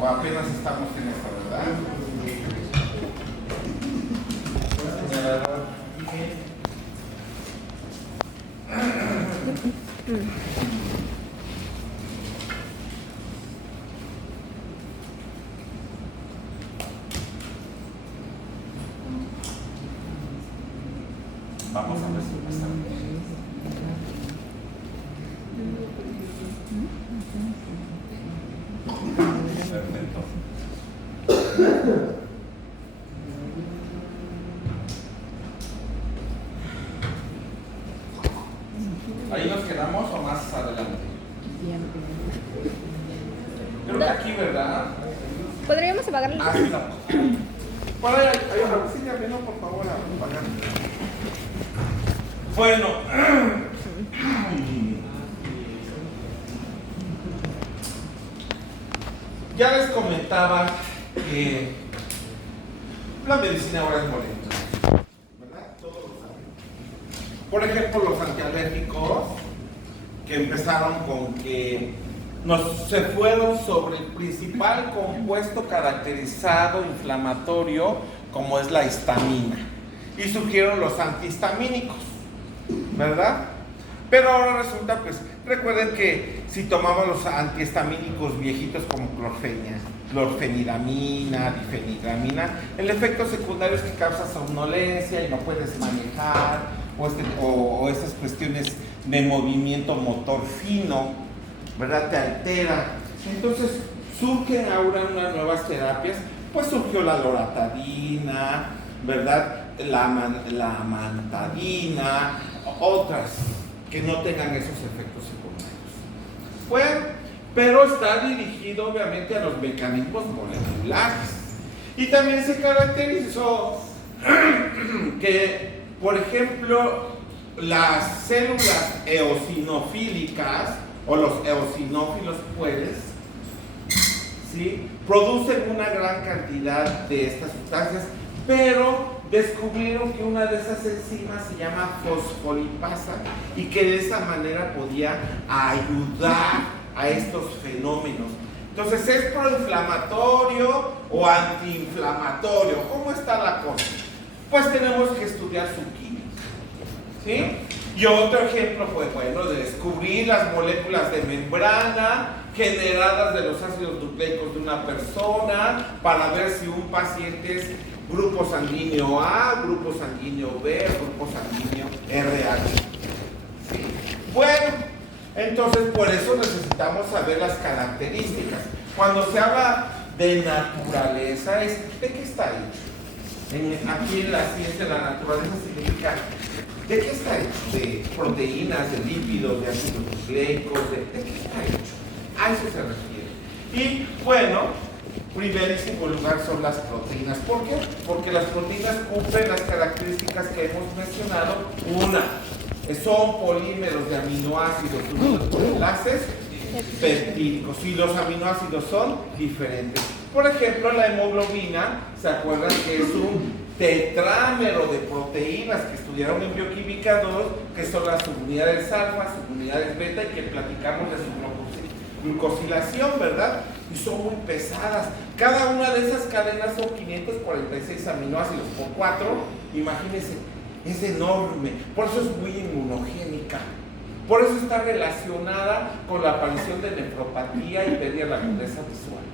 O apenas estamos en esta, ¿verdad? Vamos a ver si pasa bien. Perfecto. ¿Ahí nos quedamos o más adelante? Creo que aquí, ¿verdad? ¿Podríamos apagar la luz? Aquí estamos. Por ahí, auxíliame, no, por favor, a apagar. Bueno. Ya les comentaba que la medicina ahora es molecular, ¿verdad? Todos lo saben. Por ejemplo, los antialérgicos que empezaron con que se fueron sobre el principal compuesto caracterizado inflamatorio como es la histamina y surgieron los antihistamínicos, ¿verdad? Pero ahora resulta, pues, recuerden que si tomamos los antihistamínicos viejitos como clorfenidamina, difenidramina, el efecto secundario es que causa somnolencia y no puedes manejar, o estas cuestiones de movimiento motor fino, ¿verdad? Te altera. Entonces, surgen ahora unas nuevas terapias, pues surgió la loratadina, ¿verdad? La amantadina, otras que no tengan esos efectos secundarios. Bueno, pero está dirigido obviamente a los mecanismos moleculares. Y también se caracterizó que, por ejemplo, las células eosinofílicas o los eosinófilos ¿sí? Producen una gran cantidad de estas sustancias, pero descubrieron que una de esas enzimas se llama fosfolipasa y que de esa manera podía ayudar a estos fenómenos. Entonces, ¿es proinflamatorio o antiinflamatorio? ¿Cómo está la cosa? Pues tenemos que estudiar su química, ¿sí? Y otro ejemplo fue, bueno, de descubrir las moléculas de membrana generadas de los ácidos nucleicos de una persona para ver si un paciente es grupo sanguíneo A, grupo sanguíneo B, grupo sanguíneo RH. ¿Sí? Bueno, entonces por eso necesitamos saber las características. Cuando se habla de naturaleza, ¿de qué está hecho? Aquí en la ciencia la naturaleza significa ¿de qué está hecho? De proteínas, de lípidos, de ácidos nucleicos, ¿de qué está hecho? A eso se refiere. Y bueno, primerísimo lugar son las proteínas. ¿Por qué? Porque las proteínas cumplen las características que hemos mencionado. Una, son polímeros de aminoácidos unidos por enlaces peptídicos y los aminoácidos son diferentes. Por ejemplo, la hemoglobina, ¿se acuerdan que es un tetrámero de proteínas que estudiaron en bioquímica 2, que son las subunidades alfa, subunidades beta, y que platicamos de su glucosilación, ¿verdad? Y son muy pesadas. Cada una de esas cadenas son 546 aminoácidos por 4, imagínense, es enorme, por eso es muy inmunogénica. Por eso está relacionada con la aparición de nefropatía y pérdida de la agudeza visual.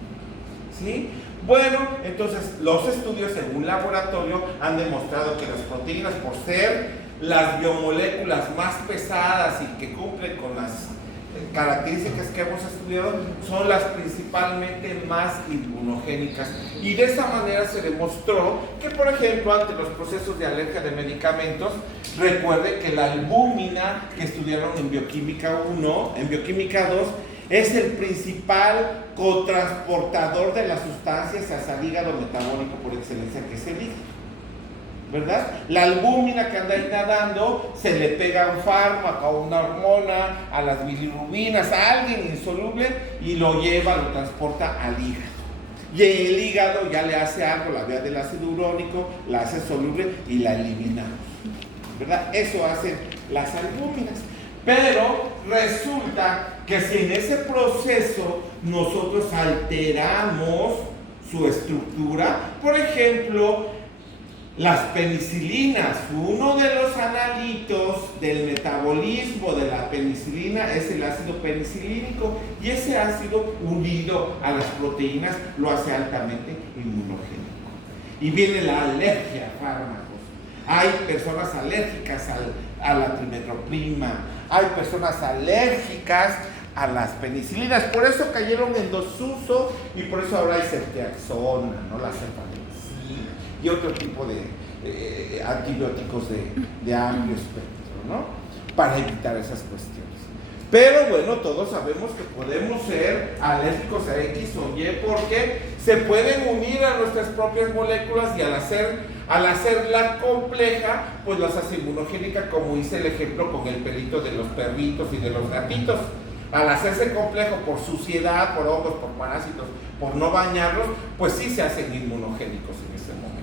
¿Sí? Bueno, entonces los estudios en un laboratorio han demostrado que las proteínas, por ser las biomoléculas más pesadas y que cumplen con las características que hemos estudiado, son las principalmente más inmunogénicas. Y de esa manera se demostró que, por ejemplo, ante los procesos de alergia de medicamentos, recuerde que la albúmina que estudiaron en bioquímica 1, en bioquímica 2, es el principal cotransportador de las sustancias hacia el hígado metabólico por excelencia, que es el hígado, ¿verdad? La albúmina que anda ahí nadando, se le pega un fármaco, a una hormona, a las bilirrubinas, a alguien insoluble y lo lleva, lo transporta al hígado. Y el hígado ya le hace algo, la vía del ácido urónico, la hace soluble y la eliminamos, ¿verdad? Eso hacen las albúminas. Pero resulta que si en ese proceso nosotros alteramos su estructura, por ejemplo, las penicilinas, uno de los analitos del metabolismo de la penicilina es el ácido penicilínico, y ese ácido unido a las proteínas lo hace altamente inmunogénico. Y viene la alergia a fármacos. Hay personas alérgicas a la trimetroprima, hay personas alérgicas a las penicilinas, por eso cayeron en desuso y por eso ahora hay ceftriaxona, ¿no? La cefalexina y otro tipo de antibióticos de amplio espectro, ¿no? Para evitar esas cuestiones. Pero bueno, todos sabemos que podemos ser alérgicos a X o Y porque se pueden unir a nuestras propias moléculas, y al hacerla compleja, pues las hace inmunogénica, como hice el ejemplo con el pelito de los perritos y de los gatitos. Al hacerse complejo por suciedad, por hongos, por parásitos, por no bañarlos, pues sí se hacen inmunogénicos en ese momento.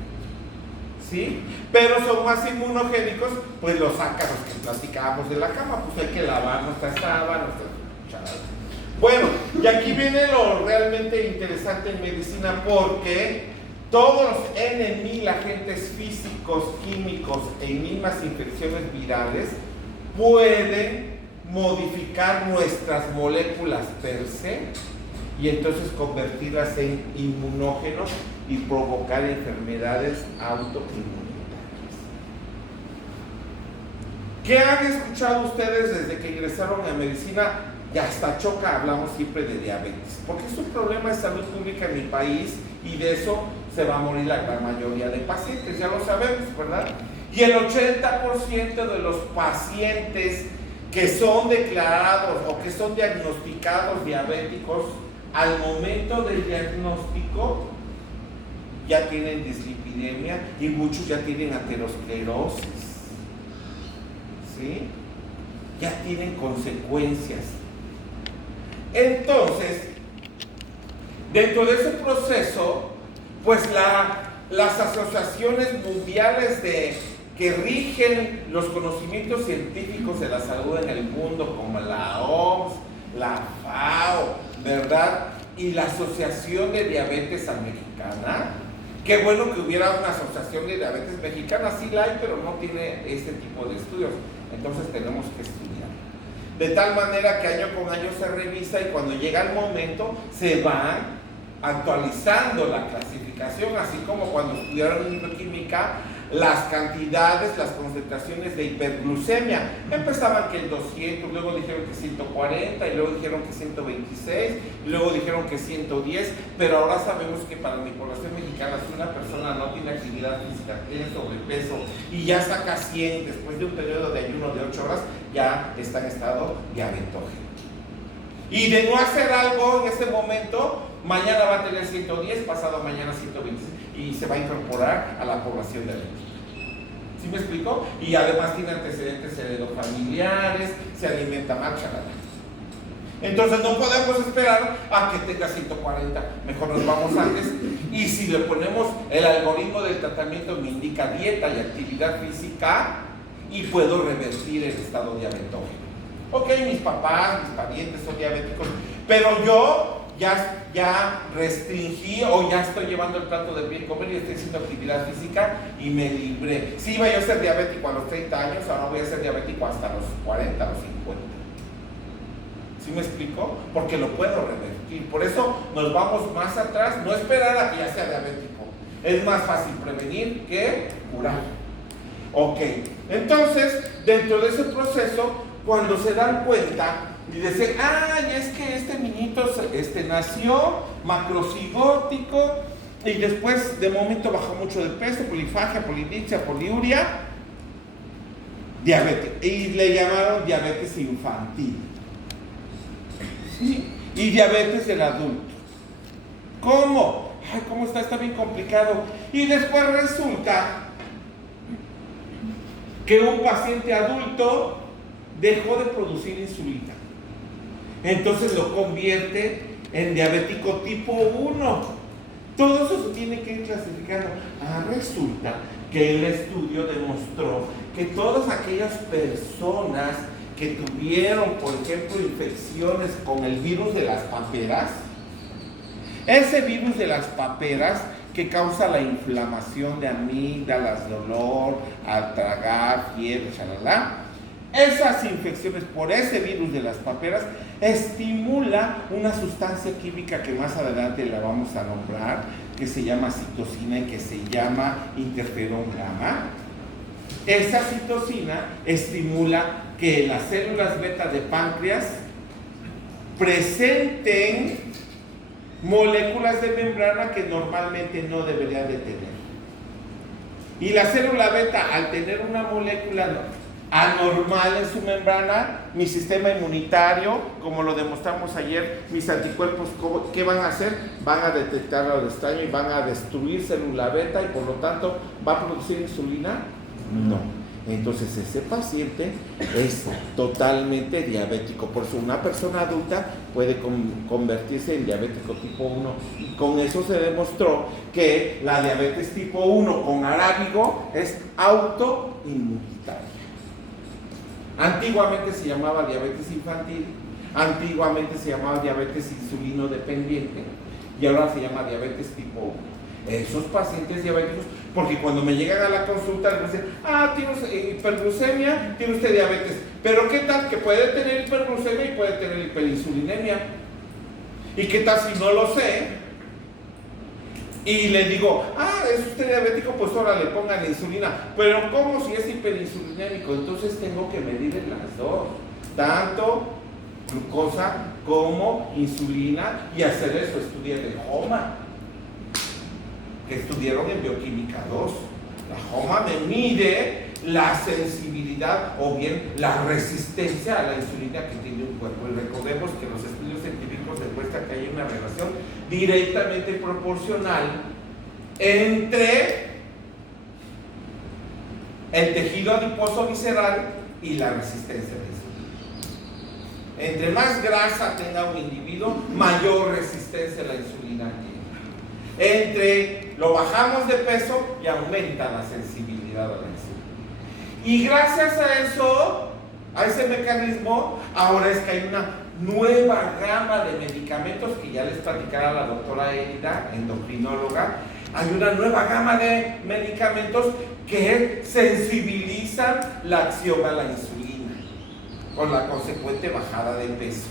¿Sí? Pero son más inmunogénicos, pues los ácaros que platicábamos de la cama, pues hay que lavar nuestras sábanas, nuestras cucharadas. Bueno, y aquí viene lo realmente interesante en medicina, porque todos los N1000 agentes físicos, químicos e mismas infecciones virales pueden modificar nuestras moléculas per se y entonces convertirlas en inmunógenos y provocar enfermedades autoinmunitarias. ¿Qué han escuchado ustedes desde que ingresaron a medicina? Y hasta choca, hablamos siempre de diabetes, porque es un problema de salud pública en mi país y de eso se va a morir la gran mayoría de pacientes, ya lo sabemos, ¿verdad? Y el 80% de los pacientes que son declarados o que son diagnosticados diabéticos, al momento del diagnóstico ya tienen dislipidemia y muchos ya tienen aterosclerosis, ¿sí? Ya tienen consecuencias. Entonces, dentro de ese proceso, pues las asociaciones mundiales que rigen los conocimientos científicos de la salud en el mundo, como la OMS, la FAO, ¿verdad? Y la Asociación de Diabetes Americana. Qué bueno que hubiera una asociación de diabetes mexicana, sí la hay, pero no tiene este tipo de estudios. Entonces tenemos que estudiar. De tal manera que año con año se revisa y cuando llega el momento se va actualizando la clasificación, así como cuando estudiaron bioquímica, las cantidades, las concentraciones de hiperglucemia. Empezaban que el 200, luego dijeron que 140, y luego dijeron que 126, y luego dijeron que 110, pero ahora sabemos que para mi población mexicana, si una persona no tiene actividad física, tiene sobrepeso y ya saca 100 después de un periodo de ayuno de 8 horas, ya está en estado diabetógeno. Y de no hacer algo en ese momento, mañana va a tener 110, pasado mañana 126, y se va a incorporar a la población de México. ¿Sí me explico? Y además tiene antecedentes heredofamiliares, se alimenta mal, chalala. Entonces no podemos esperar a que tenga 140, mejor nos vamos antes. Y si le ponemos el algoritmo del tratamiento, me indica dieta y actividad física, y puedo revertir el estado diabetógeno. Ok, mis papás, mis parientes son diabéticos, pero yo ya restringí o ya estoy llevando el plato de bien comer y estoy haciendo actividad física y me libré. Sí, iba yo a ser diabético a los 30 años, ahora voy a ser diabético hasta los 40 o 50. ¿Sí me explico? Porque lo puedo revertir. Por eso nos vamos más atrás, no esperar a que ya sea diabético. Es más fácil prevenir que curar. Ok, entonces, dentro de ese proceso, cuando se dan cuenta y dicen, ay, es que este niñito nació macrocigótico y después de momento bajó mucho de peso, polifagia, polidipsia, poliuria, diabetes, y le llamaron diabetes infantil. ¿Sí? Y diabetes del adulto. ¿Cómo? Ay, ¿cómo está? Está bien complicado. Y después resulta que un paciente adulto dejó de producir insulina. Entonces lo convierte en diabético tipo 1. Todo eso se tiene que ir clasificando. Resulta que el estudio demostró que todas aquellas personas que tuvieron, por ejemplo, infecciones con el virus de las paperas, ese virus de las paperas que causa la inflamación de amígdalas, dolor, al tragar, fiebre, chalala, esas infecciones por ese virus de las paperas estimula una sustancia química que más adelante la vamos a nombrar, que se llama citocina y que se llama interferón gamma. Esa citocina estimula que las células beta de páncreas presenten moléculas de membrana que normalmente no deberían de tener. Y la célula beta, al tener una molécula anormal en su membrana, mi sistema inmunitario, como lo demostramos ayer, mis anticuerpos, ¿qué van a hacer? Van a detectar lo extraño y van a destruir célula beta y por lo tanto, ¿va a producir insulina? No. Entonces ese paciente es totalmente diabético. Por eso una persona adulta puede convertirse en diabético tipo 1. Y con eso se demostró que la diabetes tipo 1 con arábigo es autoinmunitaria. Antiguamente se llamaba diabetes infantil, antiguamente se llamaba diabetes insulino dependiente y ahora se llama diabetes tipo 1. Esos pacientes diabéticos, porque cuando me llegan a la consulta les dicen, tiene usted hiperglucemia, tiene usted diabetes, pero ¿qué tal? Que puede tener hiperglucemia y puede tener hiperinsulinemia. ¿Y qué tal si no lo sé? Y le digo, es usted diabético, pues ahora le pongan la insulina. Pero ¿cómo si es hiperinsulinémico? Entonces tengo que medir en las dos, tanto glucosa como insulina, y hacer su estudio de HOMA, que estudiaron en Bioquímica 2. La HOMA me mide la sensibilidad o bien la resistencia a la insulina que tiene un cuerpo. Y recordemos que los estudios científicos demuestran que hay una relación directamente proporcional entre el tejido adiposo visceral y la resistencia a la insulina. Entre más grasa tenga un individuo, mayor resistencia a la insulina tiene. Entre lo bajamos de peso y aumenta la sensibilidad a la insulina. Y gracias a eso, a ese mecanismo, ahora es que hay una nueva gama de medicamentos que ya les platicará la doctora Elida, endocrinóloga. Hay una nueva gama de medicamentos que sensibilizan la acción a la insulina con la consecuente bajada de peso.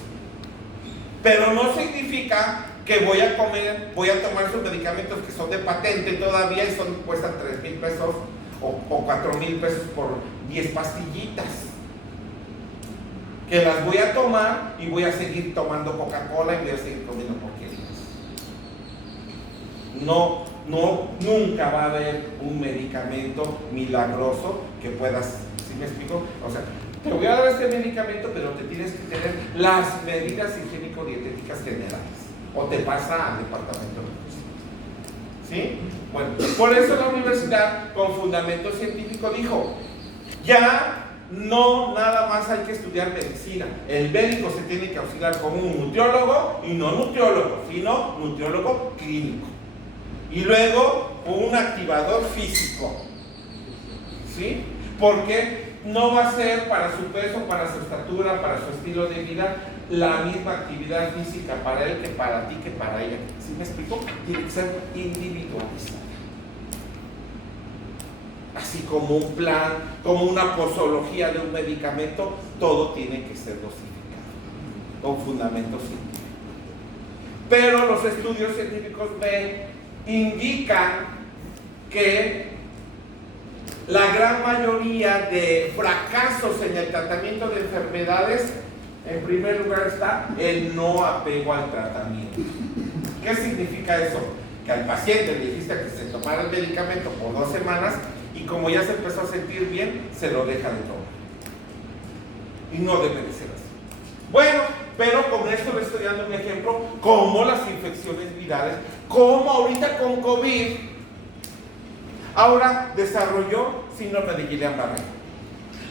Pero no significa que voy a tomar esos medicamentos que son de patente todavía y cuestan 3,000 pesos o 4,000 pesos por 10 pastillitas. Que las voy a tomar y voy a seguir tomando Coca-Cola y voy a seguir comiendo porquerías. Nunca va a haber un medicamento milagroso que puedas, ¿sí me explico? O sea, te voy a dar este medicamento, pero te tienes que tener las medidas higiénico-dietéticas generales. O te pasa al departamento de medicina. ¿Sí? Bueno, por eso la universidad, con fundamento científico, dijo, ya no nada más hay que estudiar medicina. El médico se tiene que auxiliar con un nutriólogo, y no nutriólogo, sino nutriólogo clínico. Y luego un activador físico. ¿Sí? Porque no va a ser para su peso, para su estatura, para su estilo de vida, la misma actividad física para él que para ti, que para ella. ¿Sí me explico? Tiene que ser individualizada. Así como un plan, como una posología de un medicamento, todo tiene que ser dosificado, con fundamento científico. Pero los estudios científicos me indican que la gran mayoría de fracasos en el tratamiento de enfermedades, en primer lugar está el no apego al tratamiento. ¿Qué significa eso? Que al paciente le dijiste que se tomara el medicamento por 2 semanas y como ya se empezó a sentir bien, se lo deja de tomar. Y no debe de ser así. Bueno, pero con esto le estoy dando un ejemplo, como las infecciones virales, como ahorita con COVID, ahora desarrolló síndrome de Guillain-Barré,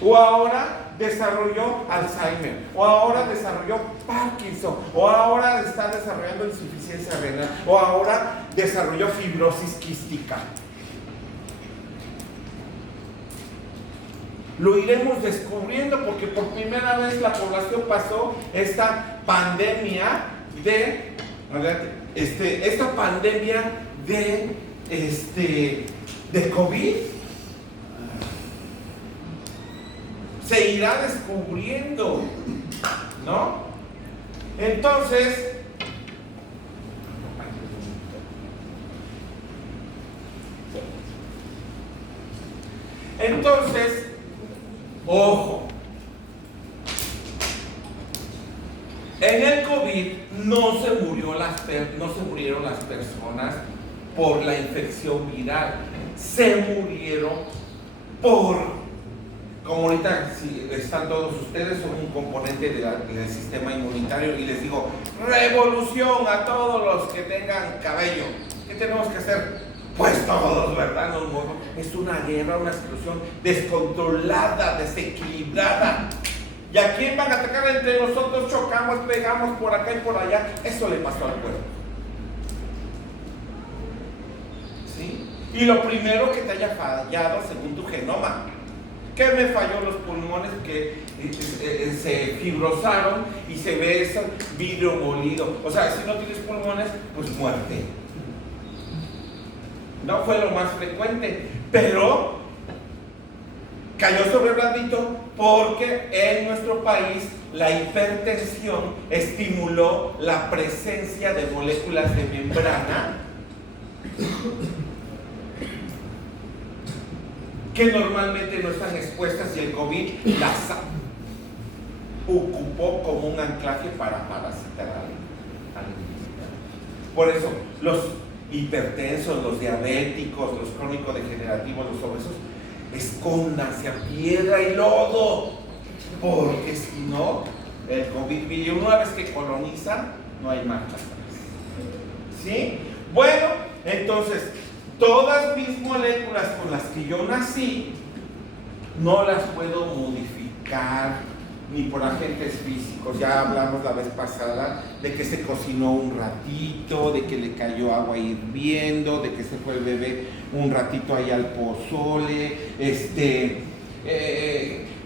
o ahora desarrolló Alzheimer, o ahora desarrolló Parkinson, o ahora está desarrollando insuficiencia renal, o ahora desarrolló fibrosis quística. lo iremos descubriendo, porque por primera vez la población pasó esta pandemia de COVID. Se irá descubriendo, ¿no? Entonces, ojo, en el COVID no se murieron las personas por la infección viral, se murieron como ahorita si están todos ustedes, son un componente del sistema inmunitario, y les digo, revolución a todos los que tengan cabello. ¿Qué tenemos que hacer? Pues todos, ¿verdad? Es una guerra, una explosión descontrolada, desequilibrada. ¿Y a quién van a atacar? Entre nosotros chocamos, pegamos por acá y por allá. Eso le pasó al cuerpo. ¿Sí? Y lo primero que te haya fallado según tu genoma. ¿Qué me falló? Los pulmones que se fibrosaron y se ve ese vidrio molido. O sea, si no tienes pulmones, pues muerte. No fue lo más frecuente, pero cayó sobre blandito porque en nuestro país la hipertensión estimuló la presencia de moléculas de membrana que normalmente no están expuestas, y el COVID las ocupó como un anclaje para parasitar al individuo. Por eso, los hipertensos, los diabéticos, los crónicos degenerativos, los obesos, escóndanse a piedra y lodo, porque si no, el COVID, y una vez que coloniza, no hay marcha atrás. ¿Sí? Bueno, entonces, todas mis moléculas con las que yo nací, no las puedo modificar ni por agentes físicos. Ya hablamos la vez pasada de que se cocinó un ratito, de que le cayó agua hirviendo, de que se fue el bebé un ratito ahí al pozole,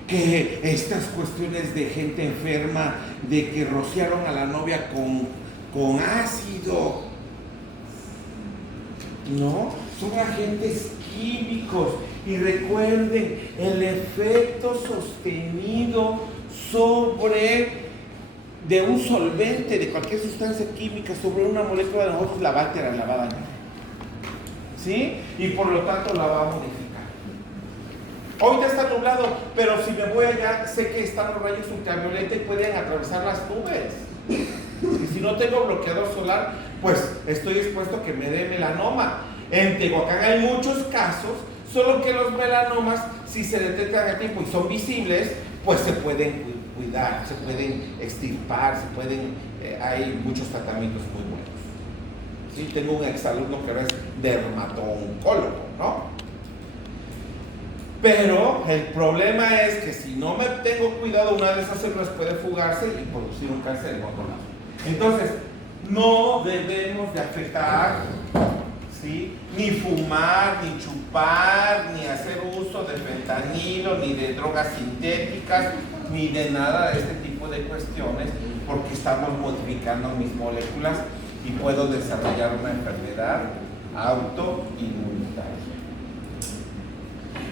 que estas cuestiones de gente enferma, de que rociaron a la novia con ácido, ¿no? Son agentes químicos. Y recuerden, el efecto sostenido de un solvente, de cualquier sustancia química sobre una molécula de nosotros la va a alterar, la va a dañar. ¿Sí? Y por lo tanto la va a modificar. Ahorita está nublado, pero si me voy allá, sé que están los rayos ultravioleta y pueden atravesar las nubes. Y si no tengo bloqueador solar, pues estoy expuesto a que me dé melanoma. En Tehuacán hay muchos casos, solo que los melanomas, si se detectan a tiempo y son visibles, pues se pueden cuidar, se pueden extirpar, hay muchos tratamientos muy buenos. ¿Sí? Tengo un exalumno que ahora es dermatooncólogo, ¿no? Pero el problema es que si no me tengo cuidado, una de esas células puede fugarse y producir un cáncer en otro lado. Entonces, no debemos de afectar, ¿sí?, ni fumar, ni chupar, ni hacer uso de fentanilo, ni de drogas sintéticas, ni de nada de este tipo de cuestiones, porque estamos modificando mis moléculas y puedo desarrollar una enfermedad autoinmunitaria.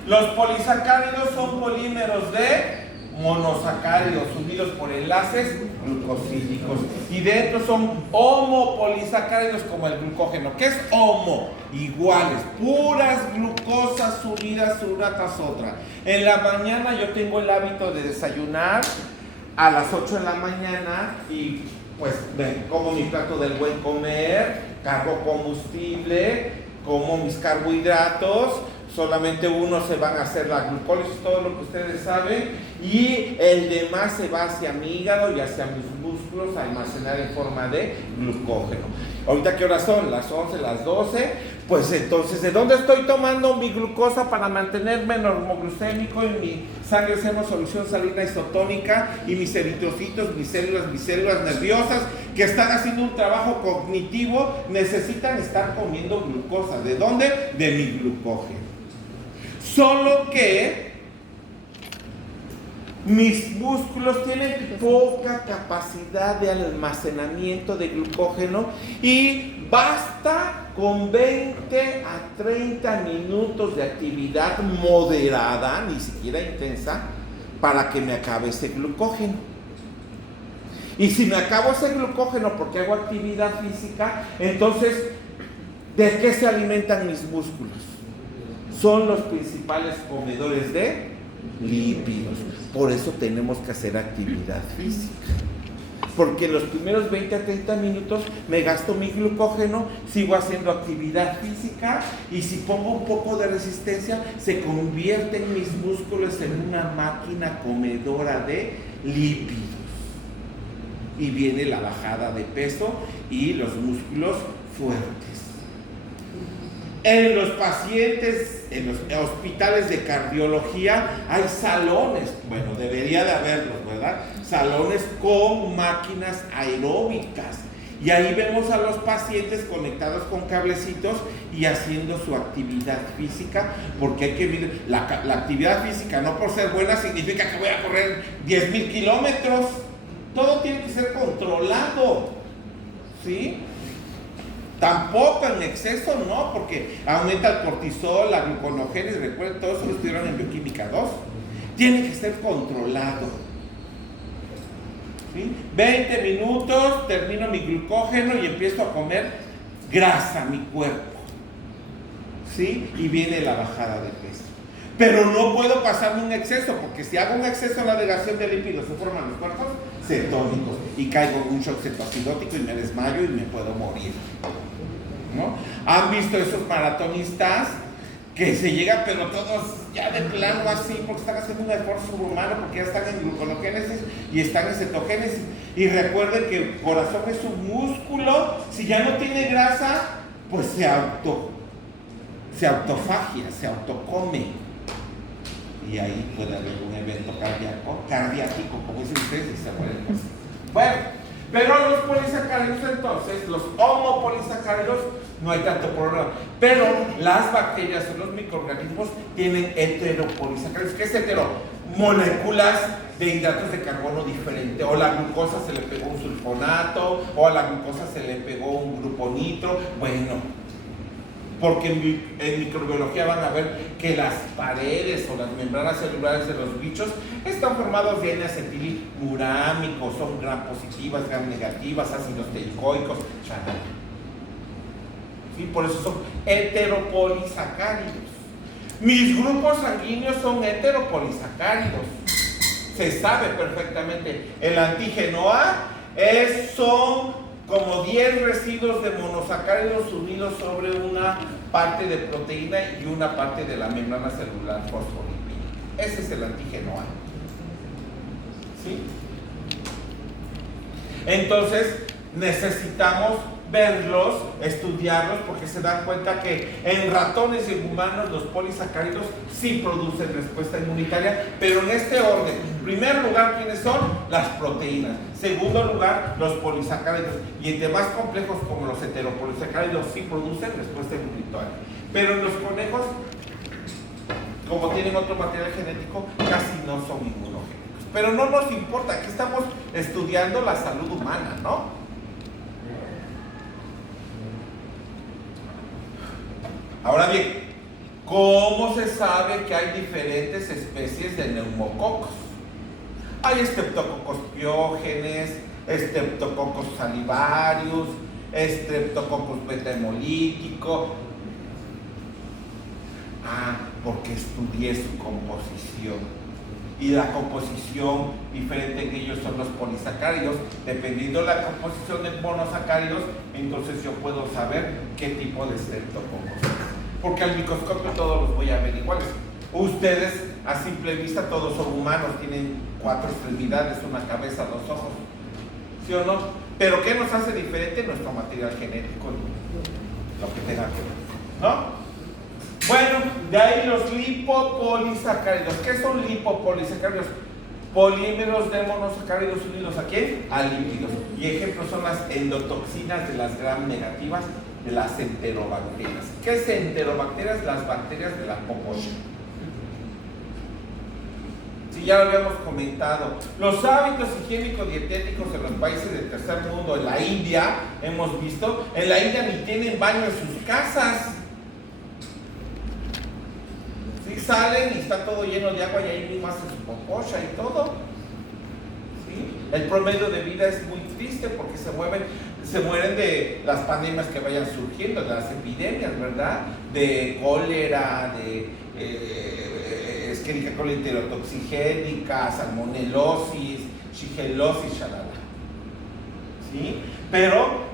Los polisacáridos son polímeros de monosacáridos unidos por enlaces glucosídicos, y dentro son homopolisacáridos como el glucógeno. ¿Qué es homo? Iguales, puras glucosas unidas una tras otra. En la mañana yo tengo el hábito de desayunar a las 8 de la mañana y pues como mi plato del buen comer, cargo combustible, como mis carbohidratos. Solamente uno se van a hacer la glucólisis, todo lo que ustedes saben, y el demás se va hacia mi hígado y hacia mis músculos a almacenar en forma de glucógeno. Ahorita, ¿qué horas son? Las 11, las 12. Pues entonces, ¿de dónde estoy tomando mi glucosa para mantenerme normoglucémico y mi sangre sea solución salina isotónica, y mis eritrocitos, mis células nerviosas que están haciendo un trabajo cognitivo necesitan estar comiendo glucosa? ¿De dónde? De mi glucógeno. Solo que Mis músculos tienen poca capacidad de almacenamiento de glucógeno y basta con 20 a 30 minutos de actividad moderada, ni siquiera intensa, para que me acabe ese glucógeno. Y si me acabo ese glucógeno porque hago actividad física, entonces, ¿de qué se alimentan mis músculos? Son los principales comedores de lípidos. Por eso tenemos que hacer actividad física. Porque los primeros 20 a 30 minutos me gasto mi glucógeno, sigo haciendo actividad física y si pongo un poco de resistencia, se convierten mis músculos en una máquina comedora de lípidos. Y viene la bajada de peso y los músculos fuertes. En los pacientes, en los hospitales de cardiología hay salones, bueno, debería de haberlos, ¿verdad? Salones con máquinas aeróbicas. Y ahí vemos a los pacientes conectados con cablecitos y haciendo su actividad física, porque hay que ver, la actividad física no por ser buena significa que voy a correr 10,000 kilómetros. Todo tiene que ser controlado, ¿sí? Tampoco en exceso, no, porque aumenta el cortisol, la gluconogénesis, recuerden, todo eso lo estudiaron en bioquímica 2. Tiene que ser controlado. ¿Sí? 20 minutos, termino mi glucógeno y empiezo a comer grasa, mi cuerpo. ¿Sí? Y viene la bajada de peso. Pero no puedo pasarme un exceso, porque si hago un exceso en la agregación de lípidos, se forman los cuerpos cetónicos y caigo en un shock cetoacidótico y me desmayo y me puedo morir, ¿no? ¿Han visto esos maratonistas que se llegan pero todos ya de plano así porque están haciendo un esfuerzo sobrehumano, porque ya están en gluconogénesis y están en cetogénesis? Y recuerden que el corazón es un músculo, si ya no tiene grasa, pues se autofagia, se autocome. Y ahí puede haber un evento cardíaco, como dicen ustedes, y se mueren. Bueno, pero los polisacáridos entonces, los homopolisacáridos, no hay tanto problema. Pero las bacterias o los microorganismos tienen heteropolisacáridos. ¿Qué es hetero? Moléculas de hidratos de carbono diferente. O la glucosa se le pegó un sulfonato, o a la glucosa se le pegó un grupo nitro. Bueno, porque en microbiología van a ver que las paredes o las membranas celulares de los bichos están formados de N-acetilmurámico, son gram positivas, gram negativas, ácidos teicoicos, ¿sí? Por eso son heteropolisacáridos. Mis grupos sanguíneos son heteropolisacáridos. Se sabe perfectamente. El antígeno A son como 10 residuos de monosacáridos unidos sobre una parte de proteína y una parte de la membrana celular fosfolípida. Ese es el antígeno A. ¿Sí? Entonces, necesitamos verlos, estudiarlos, porque se dan cuenta que en ratones y en humanos los polisacáridos sí producen respuesta inmunitaria, pero en este orden. En primer lugar, ¿quiénes son? Las proteínas. Segundo lugar, los polisacáridos. Y entre más complejos como los heteropolisacáridos sí producen respuesta inmunitaria. Pero en los conejos, como tienen otro material genético, casi no son inmunogénicos. Pero no nos importa, aquí estamos estudiando la salud humana, ¿no? Ahora bien, ¿cómo se sabe que hay diferentes especies de neumococos? Hay estreptococos piógenes, estreptococos salivarius, estreptococos beta-hemolítico. Porque estudié su composición. Y la composición diferente en ellos son los polisacáridos. Dependiendo de la composición de monosacáridos, entonces yo puedo saber qué tipo de estreptococos es. Porque al microscopio todos los voy a ver iguales. Ustedes, a simple vista, todos son humanos, tienen 4 extremidades, una cabeza, 2 ojos. ¿Sí o no? Pero ¿qué nos hace diferente? Nuestro material genético, lo que tenga que ver, ¿no? Bueno, de ahí los lipopolisacáridos. ¿Qué son lipopolisacáridos? Polímeros de monosacáridos unidos ¿a quién? A lípidos. Y ejemplos son las endotoxinas de las gram negativas de las enterobacterias. ¿Qué es enterobacterias? Las bacterias de la poposha. Sí, ya lo habíamos comentado. Los hábitos higiénico-dietéticos en los países del tercer mundo, en la India, hemos visto, en la India ni tienen baño en sus casas. Sí, salen y está todo lleno de agua y ahí mismo hacen su poposha y todo. ¿Sí? El promedio de vida es muy triste porque se mueren de las pandemias que vayan surgiendo, de las epidemias, ¿verdad? De cólera, de Escherichia coli enterotoxigénica, salmonelosis, shigellosis, shalala. ¿Sí? Pero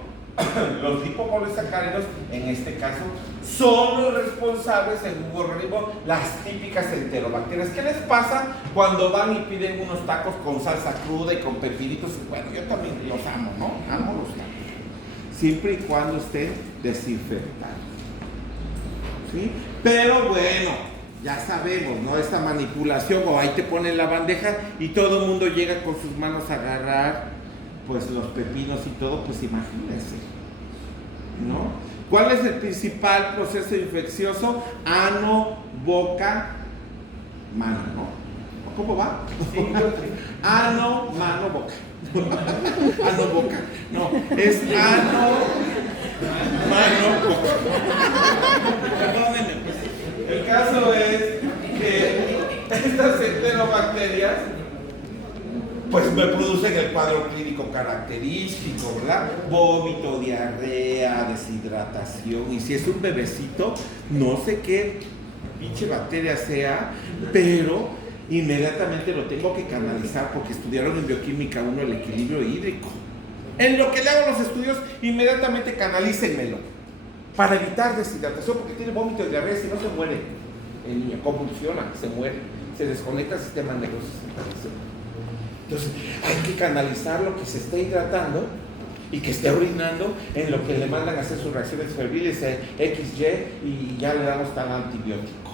los lipopolisacáridos, en este caso, son los responsables en un organismo, las típicas enterobacterias. ¿Qué les pasa cuando van y piden unos tacos con salsa cruda y con pepinitos? Bueno, yo también los amo, ¿no? Amo los tacos. Siempre y cuando estén desinfectados. ¿Sí? Pero bueno, ya sabemos, ¿no? Esta manipulación, o ahí te ponen la bandeja y todo el mundo llega con sus manos a agarrar pues los pepinos y todo, pues imagínense, ¿no? ¿Cuál es el principal proceso infeccioso? Ano, boca, mano, ¿no? ¿Cómo va? Sí. Ano, mano, boca. Ano, boca. No, es ano, mano, boca. Perdónenme. El caso es que estas enterobacterias pues me producen el cuadro clínico característico, ¿verdad? Vómito, diarrea, deshidratación. Y si es un bebecito, no sé qué pinche bacteria sea, pero inmediatamente lo tengo que canalizar porque estudiaron en bioquímica 1 el equilibrio hídrico. En lo que le hago los estudios, inmediatamente canalícenmelo para evitar deshidratación, porque tiene vómito y diarrea, si no se muere el niño, convulsiona, se muere, se desconecta el sistema nervioso central. Entonces, hay que canalizar lo que se esté hidratando y que esté orinando en lo que le mandan a hacer sus reacciones febriles, XY, y ya le damos tal antibiótico.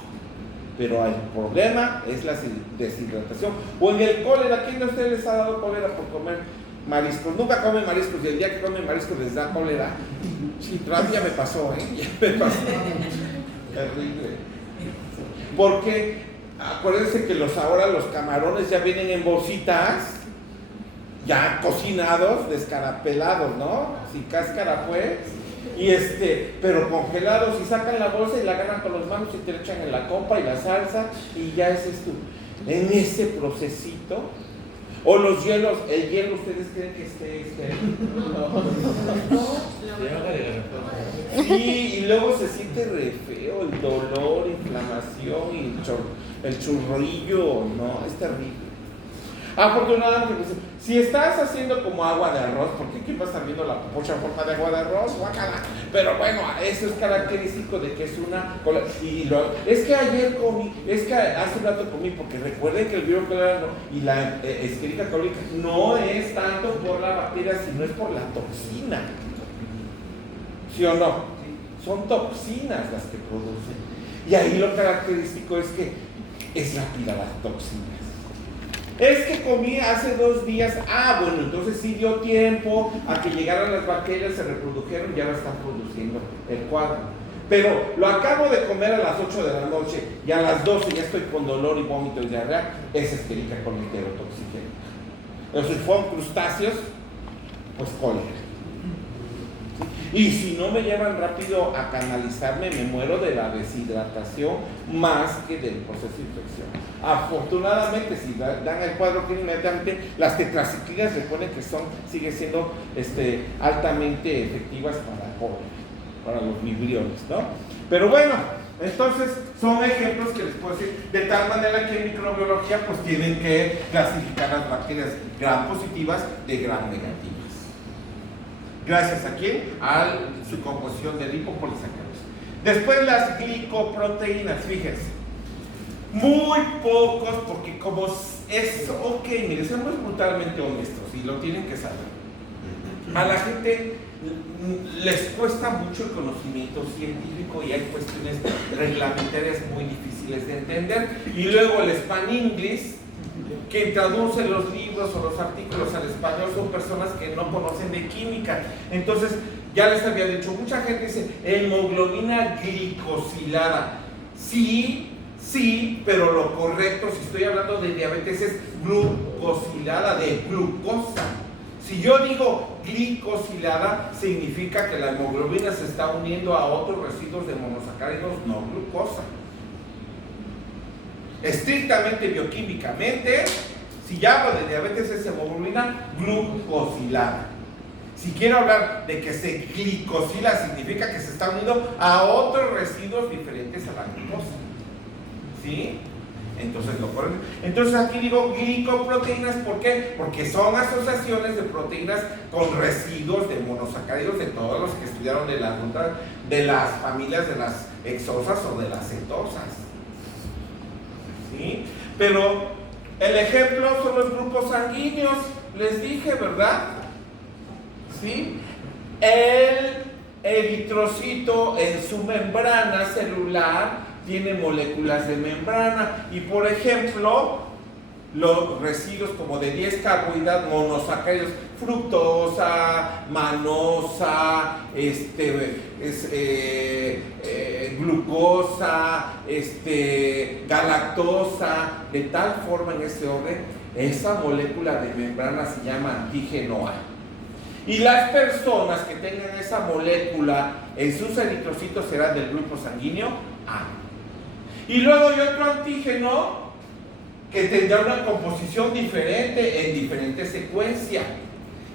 Pero el problema es la deshidratación. O en el cólera, ¿quién de ustedes les ha dado cólera por comer mariscos? Nunca comen mariscos y el día que comen mariscos les da cólera. Sí, pero a mí ya me pasó, ya me pasó. Terrible. Porque acuérdense que ahora los camarones ya vienen en bolsitas, ya cocinados, descarapelados, ¿no? Sin cáscara pues, pero congelados, y sacan la bolsa y la agarran con las manos y te la echan en la copa y la salsa y ya es esto. En ese procesito, o los hielos, el hielo, ¿ustedes creen que esté? Sí, y luego se siente re feo, el dolor, inflamación y el churrillo, no, es terrible. Afortunadamente, pues, si estás haciendo como agua de arroz, porque aquí va a estar viendo la popocha en forma de agua de arroz, guácala. Pero bueno, eso es característico de que es una cola. Es que ayer comí, es que hace un rato comí, porque recuerden que el virus y la Escherichia coli no es tanto por la bacteria, sino es por la toxina. ¿Sí o no? Son toxinas las que producen. Y ahí lo característico es que es rápida las toxinas. Es que comí hace 2 días, bueno, entonces sí dio tiempo a que llegaran las bacterias, se reprodujeron y ya lo están produciendo el cuadro. Pero lo acabo de comer a las 8 de la noche y a las 12 ya estoy con dolor y vómito y diarrea, es Escherichia coli enterotoxigénica. Entonces, si fueron crustáceos, pues cólera. Y si no me llevan rápido a canalizarme, me muero de la deshidratación más que del proceso de infección. Afortunadamente, si dan el cuadro clínico inmediatamente, las tetraciclinas recuerden que siguen siendo altamente efectivas para los vibriones, ¿no? Pero bueno, entonces son ejemplos que les puedo decir. De tal manera que en microbiología pues tienen que clasificar las bacterias gram positivas de gram negativas. ¿Gracias a quién? A su composición de lipopolisacáridos. Después las glicoproteínas, fíjense. Muy pocos, porque como es ok, mire, seamos brutalmente honestos y lo tienen que saber. A la gente les cuesta mucho el conocimiento científico y hay cuestiones reglamentarias muy difíciles de entender. Y luego el Span English, que traduce los libros o los artículos al español, son personas que no conocen de química. Entonces, ya les había dicho, mucha gente dice hemoglobina glicosilada. Sí, Sí, pero lo correcto, si estoy hablando de diabetes, es glucosilada, de glucosa. Si yo digo glicosilada, significa que la hemoglobina se está uniendo a otros residuos de monosacáridos, no glucosa. Estrictamente bioquímicamente, si ya hablo de diabetes, es hemoglobina glucosilada. Si quiero hablar de que se glicosila, significa que se está uniendo a otros residuos diferentes a la glucosa. ¿Sí? Entonces lo correcto. Entonces aquí digo glicoproteínas, ¿por qué? Porque son asociaciones de proteínas con residuos de monosacáridos de todos los que estudiaron de las familias de las hexosas o de las cetosas. ¿Sí? Pero el ejemplo son los grupos sanguíneos, les dije, ¿verdad? ¿Sí? El eritrocito en su membrana celular tiene moléculas de membrana y, por ejemplo, los residuos como de 10 carbohidratos monosacáridos, fructosa, manosa, glucosa, galactosa, de tal forma en ese orden, esa molécula de membrana se llama antígeno A. Y las personas que tengan esa molécula en sus eritrocitos serán del grupo sanguíneo A. Y luego hay otro antígeno que tendrá una composición diferente en diferente secuencia.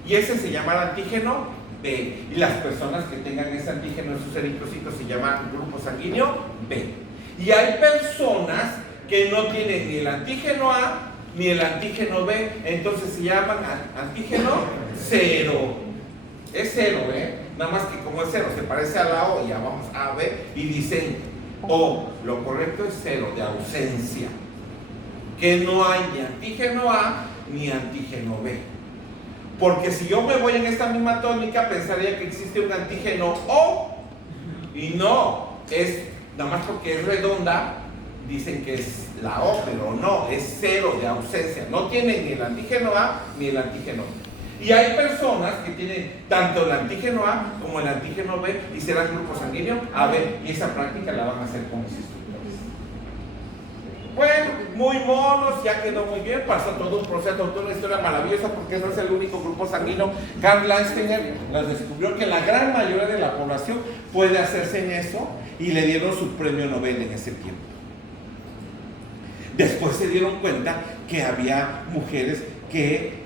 Y ese se llama el antígeno B. Y las personas que tengan ese antígeno en sus eritrocitos se llaman grupo sanguíneo B. Y hay personas que no tienen ni el antígeno A ni el antígeno B, entonces se llaman antígeno 0. Es 0, nada más que como es 0, se parece a la O, ya vamos a B y dicen O. Lo correcto es 0, de ausencia. Que no hay ni antígeno A ni antígeno B. Porque si yo me voy en esta misma tónica, pensaría que existe un antígeno O. Y no, es nada más porque es redonda, dicen que es la O, pero no, es 0 de ausencia. No tienen ni el antígeno A ni el antígeno B. Y hay personas que tienen tanto el antígeno A como el antígeno B y serán grupo sanguíneo AB, y esa práctica la van a hacer con mis instructores. Bueno, muy monos, ya quedó muy bien, pasó todo un proceso, toda una historia maravillosa, porque no es el único grupo sanguíneo. Karl Landsteiner nos descubrió que la gran mayoría de la población puede hacerse en eso y le dieron su premio Nobel en ese tiempo. Después se dieron cuenta que había mujeres que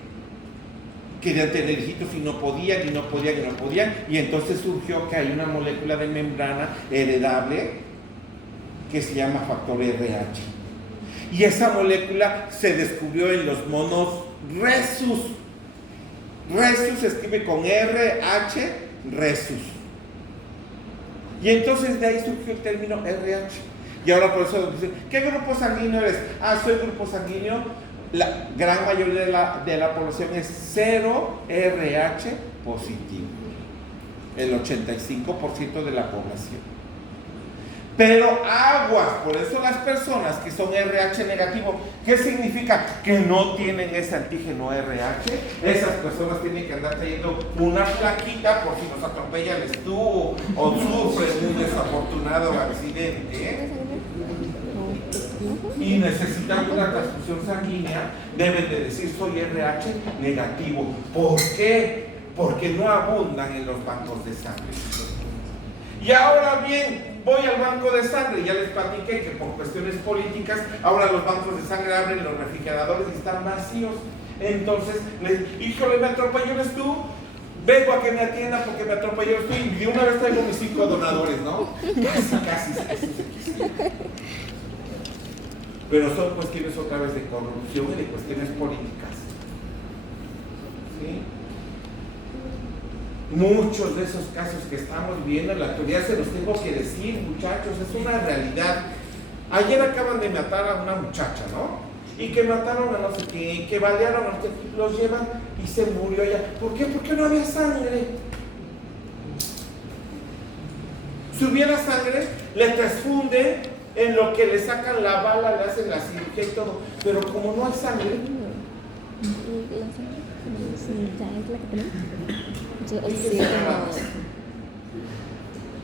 querían tener hijitos y no podían, y entonces surgió que hay una molécula de membrana heredable que se llama factor RH. Y esa molécula se descubrió en los monos rhesus. Rhesus se escribe con RH, rhesus. Y entonces de ahí surgió el término RH. Y ahora por eso dicen, ¿qué grupo sanguíneo eres? Ah, soy grupo sanguíneo. La gran mayoría de la población es 0 RH positivo. El 85% de la población. Pero aguas, por eso las personas que son RH negativo, ¿qué significa? Que no tienen ese antígeno RH. Esas personas tienen que andar trayendo una plaquita por si nos atropella el estuvo o sufren un desafortunado accidente, y necesitan una transfusión sanguínea, deben de decir soy RH negativo. ¿Por qué? Porque no abundan en los bancos de sangre. Y ahora bien, voy al banco de sangre, ya les platiqué que por cuestiones políticas, ahora los bancos de sangre abren los refrigeradores y están vacíos. Entonces, híjole, me atropelló el estuvo, vengo a que me atienda porque me atropelló el estuvo, y de una vez traigo mis 5 donadores, ¿no? Casi. Pero son cuestiones otra vez de corrupción y de cuestiones políticas. ¿Sí? Muchos de esos casos que estamos viendo en la actualidad se los tengo que decir, muchachos, es una realidad. Ayer acaban de matar a una muchacha, ¿no? Y que mataron a no sé qué, y que balearon a no sé qué, los llevan y se murió ella. ¿Por qué? Porque no había sangre. Si hubiera sangre, le transfunden. En lo que le sacan la bala, le hacen la cirugía y todo, pero como no hay sangre,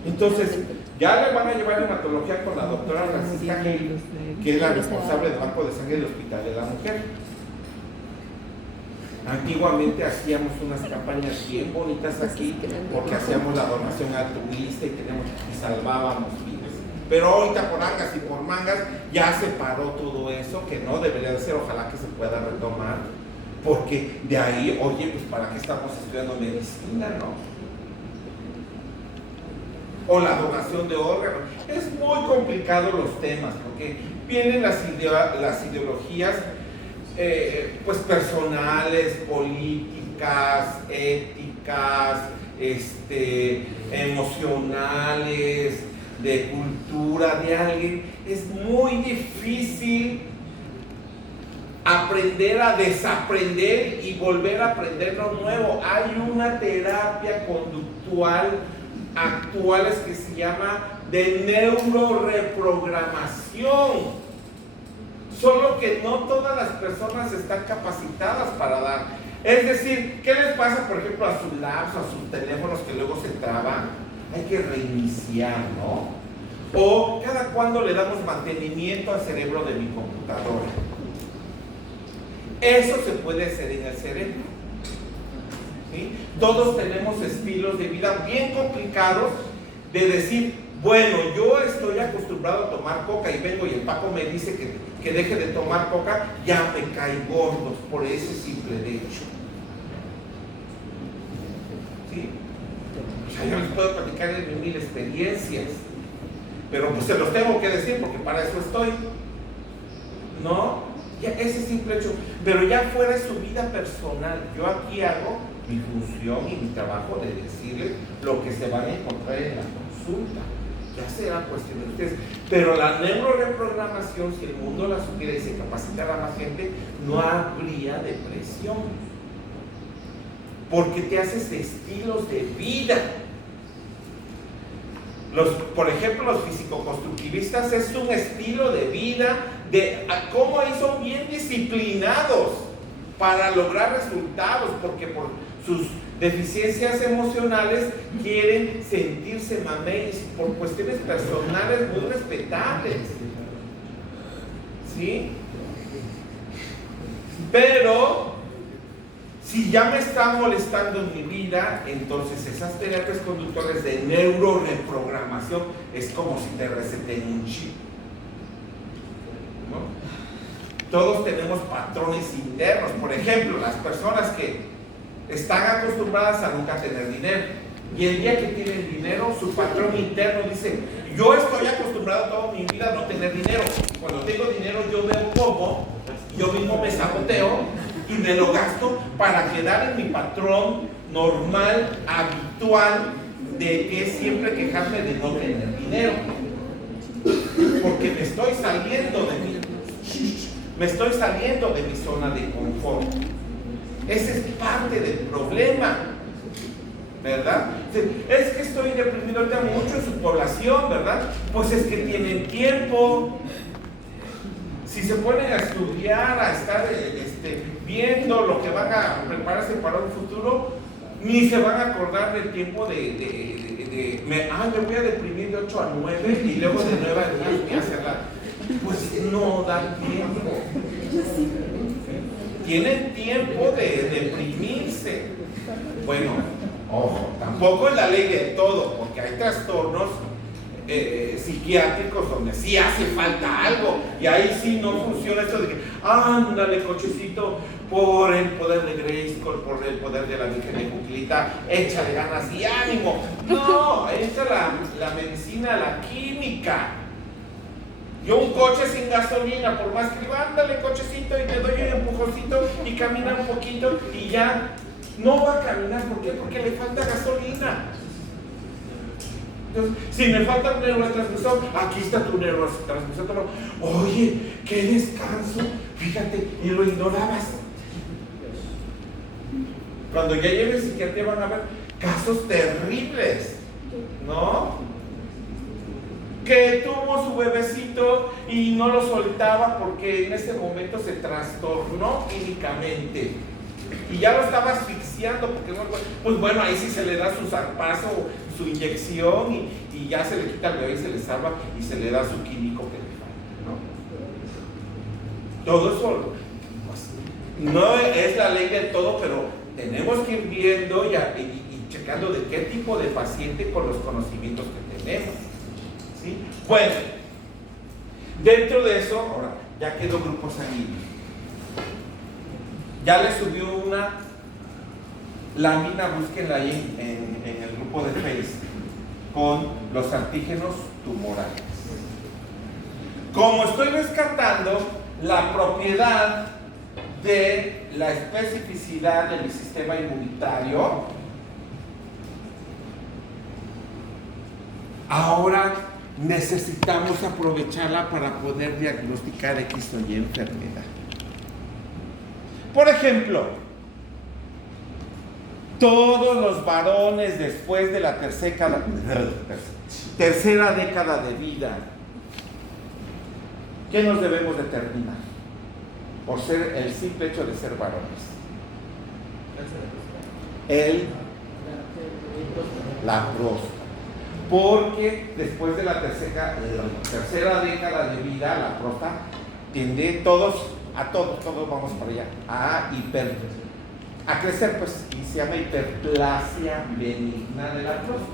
entonces Ya le van a llevar hematología con la doctora Francisca Gil, que es la responsable del Banco de Sangre del Hospital de la Mujer. Antiguamente hacíamos unas campañas bien bonitas aquí porque hacíamos la donación altruista y salvábamos vidas. Pero ahorita por angas y por mangas ya se paró todo eso, que no debería de ser, ojalá que se pueda retomar, porque de ahí, oye, pues para qué estamos estudiando medicina, ¿no? O la donación de órganos. Es muy complicado los temas, porque vienen las ideologías pues personales, políticas, éticas, emocionales, de cultura de alguien. Es muy difícil aprender a desaprender y volver a aprender lo nuevo. Hay una terapia conductual actual que se llama de neuroreprogramación. Solo que no todas las personas están capacitadas para dar. Es decir, ¿qué les pasa, por ejemplo, a sus laptops, a sus teléfonos que luego se traban? Hay que reiniciar, ¿no? O cada cuando le damos mantenimiento al cerebro de mi computadora. Eso se puede hacer en el cerebro, ¿sí? Todos tenemos estilos de vida bien complicados de decir, bueno, yo estoy acostumbrado a tomar coca y vengo y el Paco me dice que deje de tomar coca, ya me cae gordo por ese simple hecho. ¿Sí? O sea, yo les puedo platicar de mil experiencias, pero pues se los tengo que decir porque para eso estoy, ¿no? Ya ese simple hecho, pero ya fuera de su vida personal, yo aquí hago mi función y mi trabajo de decirles lo que se van a encontrar en la consulta. Ya será cuestión de ustedes, pero la neuroreprogramación, si el mundo la supiera y se capacitara a más gente, no habría depresión, porque te haces estilos de vida. Por ejemplo, los físico-constructivistas es un estilo de vida de cómo ahí son bien disciplinados para lograr resultados, porque por sus deficiencias emocionales quieren sentirse mameyes por cuestiones personales muy respetables, ¿sí? Pero si ya me está molestando en mi vida, entonces esas terapias conductuales de neuroreprogramación es como si te receten un chip, ¿no? Todos tenemos patrones internos. Por ejemplo, las personas que están acostumbradas a nunca tener dinero, y el día que tienen dinero, su patrón interno dice, yo estoy acostumbrado toda mi vida a no tener dinero. Cuando tengo dinero yo veo cómo yo mismo me saboteo y me lo gasto para quedar en mi patrón normal, habitual, de que es siempre quejarme de no tener dinero, porque me estoy saliendo de mi zona de confort. Ese es parte del problema, ¿verdad? Es que estoy deprimido ahorita mucho en su población, ¿verdad? Pues es que tienen tiempo. Si se ponen a estudiar, a estar viendo lo que van a prepararse para un futuro, ni se van a acordar del tiempo me voy a deprimir de 8 a 9 y luego de 9 a 10 voy a hacerla. Pues no dan tiempo. Tienen tiempo de deprimirse. Bueno, ojo, tampoco es la ley de todo, porque hay trastornos psiquiátricos donde sí hace falta algo, y ahí sí no funciona esto de que ándale cochecito, por el poder de Grayskull, por el poder de la Virgen de Cuclita, échale ganas y ánimo. No, echa la medicina, la química. Yo un coche sin gasolina, por más que digo, ándale cochecito y te doy un empujoncito y camina un poquito y ya no va a caminar. ¿Por qué? Porque le falta gasolina. Entonces, si me falta un neurotransmisor, aquí está tu neurotransmisor. Oye, qué descanso, fíjate, y lo ignorabas. Cuando ya lleves psiquiatría van a ver casos terribles, ¿no? Que tuvo su bebecito y no lo soltaba porque en ese momento se trastornó químicamente y ya lo estaba asfixiando porque no, pues bueno, ahí sí se le da su zarpazo, su inyección y ya se le quita al bebé y se le salva y se le da su químico que le falta, ¿no? Todo eso pues, no es la ley del todo, pero tenemos que ir viendo y checando de qué tipo de paciente con los conocimientos que tenemos, ¿sí? Bueno, dentro de eso, ahora ya quedó grupo sanguíneo. Ya le subió una lámina, búsquenla ahí en el grupo de Face, con los antígenos tumorales. Como estoy rescatando la propiedad de la especificidad de mi sistema inmunitario, ahora necesitamos aprovecharla para poder diagnosticar X o Y enfermedad. Por ejemplo, todos los varones después de la tercera década de vida, ¿qué nos debemos determinar? Por ser el simple hecho de ser varones. La próstata. Porque después de la tercera década de vida, la próstata tiende todos vamos para allá, a crecer, pues, y se llama hiperplasia benigna de la próstata,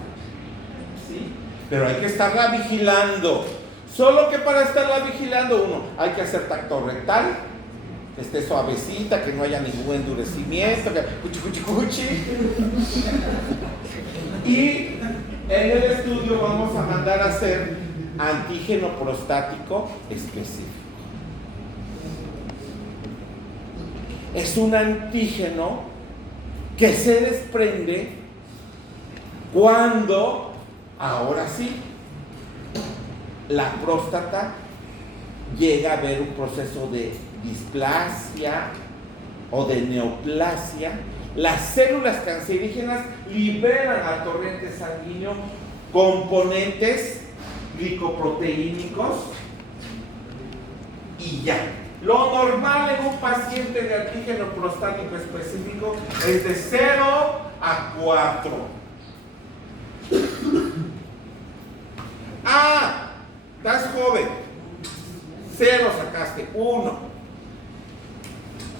¿sí? Pero hay que estarla vigilando. Solo que para estarla vigilando, uno, hay que hacer tacto rectal, que esté suavecita, que no haya ningún endurecimiento, que cuchi. Y en el estudio vamos a mandar a hacer antígeno prostático específico. Es un antígeno que se desprende cuando, ahora sí, la próstata llega a haber un proceso de displasia o de neoplasia. Las células cancerígenas liberan al torrente sanguíneo componentes glicoproteínicos y ya. Lo normal en un paciente de antígeno prostático específico es de 0 a 4. Ah, estás joven. 0 sacaste, 1.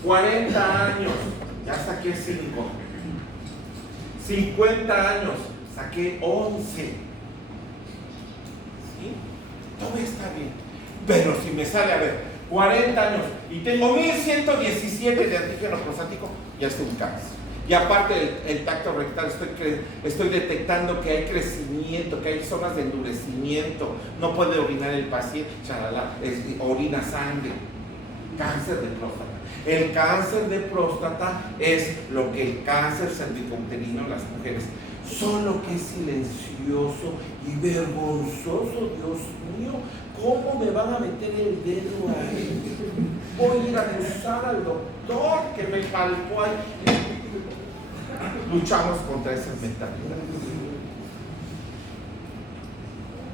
40 años, ya saqué 5. 50 años, saqué 11. ¿Sí? Todo está bien. Pero si me sale, a ver, 40 años y tengo 1117 de antígeno prostático, ya es un cáncer. Y aparte el tacto rectal, estoy detectando que hay crecimiento, que hay zonas de endurecimiento, no puede orinar el paciente, orina sangre. Cáncer de próstata. El cáncer de próstata es lo que el cáncer cervicouterino en las mujeres, solo que es silencioso y vergonzoso. Dios mío, ¿cómo me van a meter el dedo ahí? Voy a ir a acusar al doctor que me palpó ahí. Luchamos contra esas mentalidades.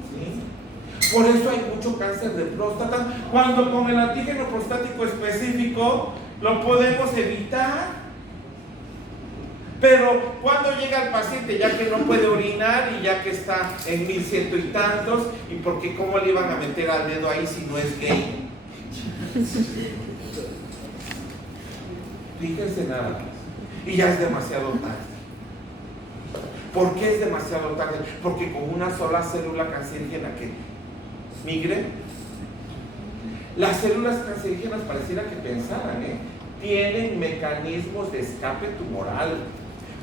¿Sí? Por eso hay mucho cáncer de próstata, cuando con el antígeno prostático específico lo podemos evitar. Pero cuando llega el paciente ya que no puede orinar y ya que está en 1100 y tantos, y porque cómo le iban a meter al dedo ahí si no es gay. Fíjense nada más. Y ya es demasiado tarde. ¿Por qué es demasiado tarde? Porque con una sola célula cancerígena que migre, las células cancerígenas pareciera que pensaran, tienen mecanismos de escape tumoral,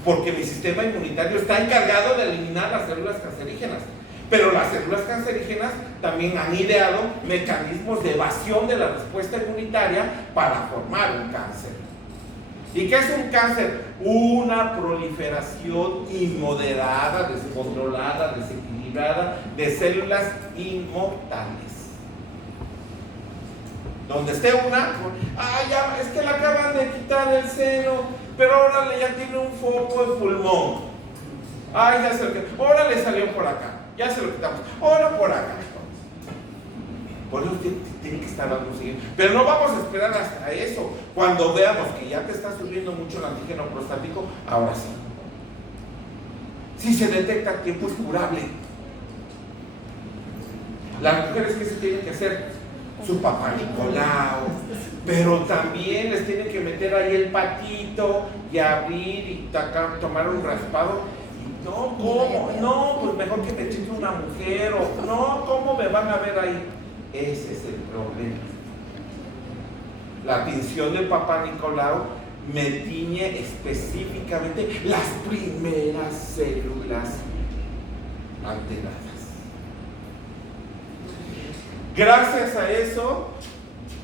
porque mi sistema inmunitario está encargado de eliminar las células cancerígenas, pero las células cancerígenas también han ideado mecanismos de evasión de la respuesta inmunitaria para formar un cáncer. ¿Y qué es un cáncer? Una proliferación inmoderada, descontrolada, desequilibrada de células inmortales. Donde esté una, ya, es que le acaban de quitar el seno, pero ahora ya tiene un foco de pulmón. Ya se lo quitó. Ahora le salió por acá, ya se lo quitamos. Ahora por acá. Por eso tiene que estar dando seguimiento. Pero no vamos a esperar hasta eso. Cuando veamos que ya te está subiendo mucho el antígeno prostático, ahora sí. Si se detecta a tiempo es curable. Las mujeres, ¿qué se tienen que hacer? Su papá Nicolau, pero también les tienen que meter ahí el patito y abrir y tomar un raspado. Y no, ¿cómo? No, pues mejor que me cheque una mujer, o no, ¿cómo me van a ver ahí? Ese es el problema. La tinción del papá Nicolau me tiñe específicamente las primeras células alteradas. Gracias a eso,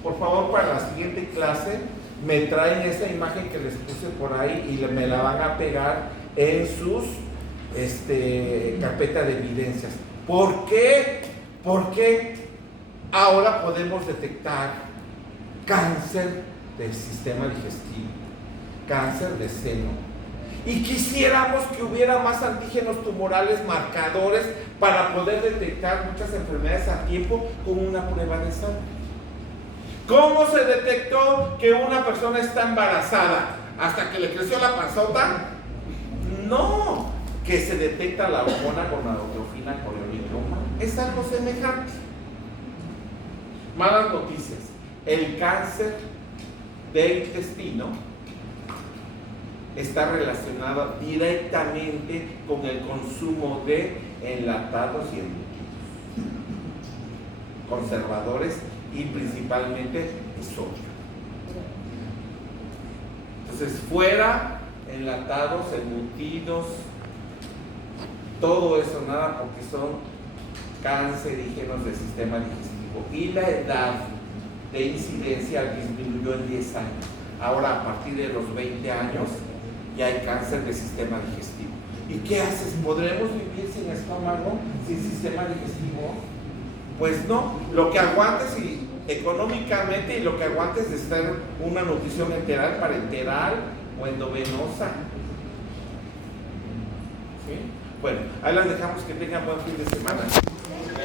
por favor, para la siguiente clase me traen esa imagen que les puse por ahí y me la van a pegar en sus carpeta de evidencias. ¿Por qué? Porque ahora podemos detectar cáncer del sistema digestivo, cáncer de seno. Y quisiéramos que hubiera más antígenos tumorales marcadores para poder detectar muchas enfermedades a tiempo con una prueba de sangre. ¿Cómo se detectó que una persona está embarazada? ¿Hasta que le creció la panzota? No, que se detecta la hormona gonadotrofina coleolinoma. Es algo semejante. Malas noticias. El cáncer del intestino está relacionado directamente con el consumo de enlatados y embutidos, conservadores y principalmente de sodio. Entonces, fuera enlatados, embutidos, todo eso, nada, porque son cancerígenos del sistema digestivo. Y la edad de incidencia disminuyó en 10 años. Ahora, a partir de los 20 años, ya hay cáncer del sistema digestivo. ¿Y qué haces? ¿Podremos vivir sin estómago, sin sistema digestivo? Pues no. Lo que aguantes y económicamente y lo que aguantes de estar una nutrición enteral, parenteral o endovenosa. ¿Sí? Bueno, ahí las dejamos, que tengan buen fin de semana.